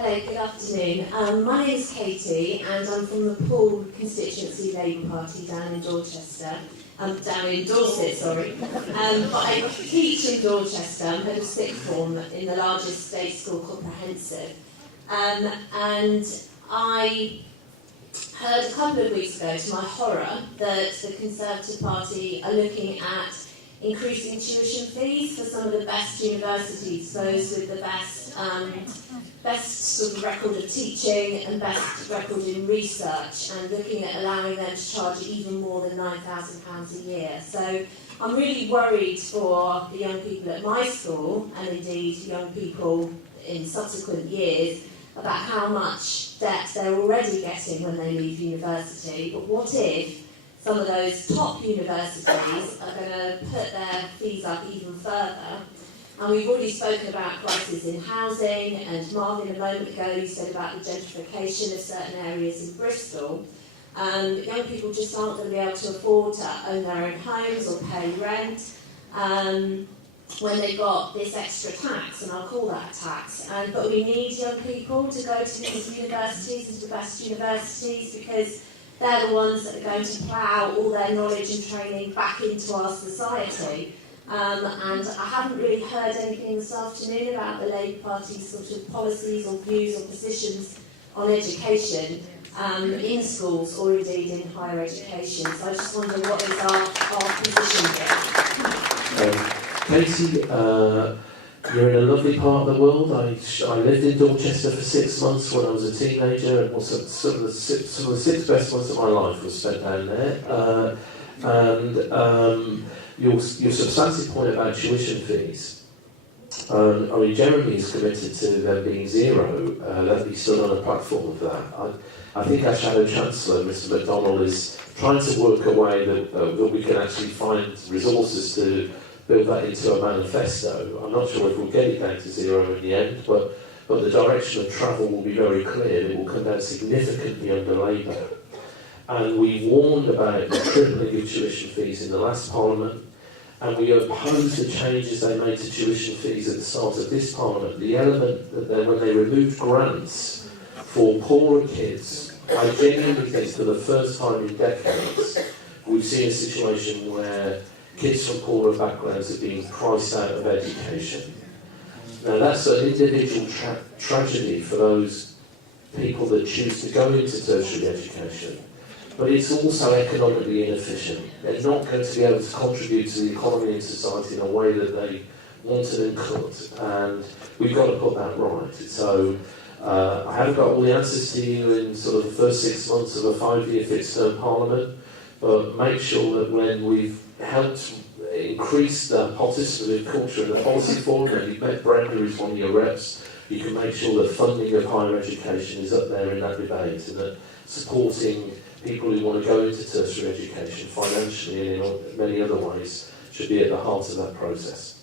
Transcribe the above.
Hello, good afternoon. My name is Katie and I'm from the Poole constituency Labour Party down in Dorchester. Down in Dorset, sorry. But I teach in Dorchester. I'm head of sixth form in the largest state school comprehensive. And I heard a couple of weeks ago, to my horror, that the Conservative Party are looking at increasing tuition fees for some of the best universities, those with the best sort of record of teaching and best record in research, and looking at allowing them to charge even more than £9,000 a year. So I'm really worried for the young people at my school, and indeed young people in subsequent years, about how much debt they're already getting when they leave university. But what if some of those top universities are going to put their fees up even further? And we've already spoken about prices in housing, and Marvin a moment ago you said about the gentrification of certain areas in Bristol. Young people just aren't going to be able to afford to own their own homes or pay rent when they've got this extra tax, and I'll call that a tax. But we need young people to go to these universities, into the best universities, because they're the ones that are going to plough all their knowledge and training back into our society. And I haven't really heard anything this afternoon about the Labour Party's sort of policies or views or positions on education in schools or indeed in higher education. So I just wonder what is our position here. Katie, you're in a lovely part of the world. I lived in Dorchester for 6 months when I was a teenager, and some of the six best months of my life was spent down there. Your substantive point about tuition fees, Jeremy's committed to them being zero. That he's still on a platform of that. I think our Shadow Chancellor, Mr McDonnell, is trying to work a way that we can actually find resources to build that into a manifesto. I'm not sure if we'll get it down to zero in the end, but the direction of travel will be very clear. It will come down significantly under Labour. And we warned about the tripling of tuition fees in the last Parliament, and we opposed the changes they made to tuition fees at the start of this Parliament. The element that when they removed grants for poorer kids, I genuinely think for the first time in decades, we've seen a situation where kids from poorer backgrounds are being priced out of education. Now that's an individual tragedy for those people that choose to go into tertiary education. But it's also economically inefficient. They're not going to be able to contribute to the economy and society in a way that they wanted and could, and we've got to put that right. So I haven't got all the answers to you in sort of the first 6 months of a 5-year fixed-term Parliament, but make sure that when we've helped increase the participative culture in the policy forum, and you've met Brenda, who's one of your reps, you can make sure that funding of higher education is up there in that debate, and that supporting people who want to go into tertiary education financially and in many other ways should be at the heart of that process.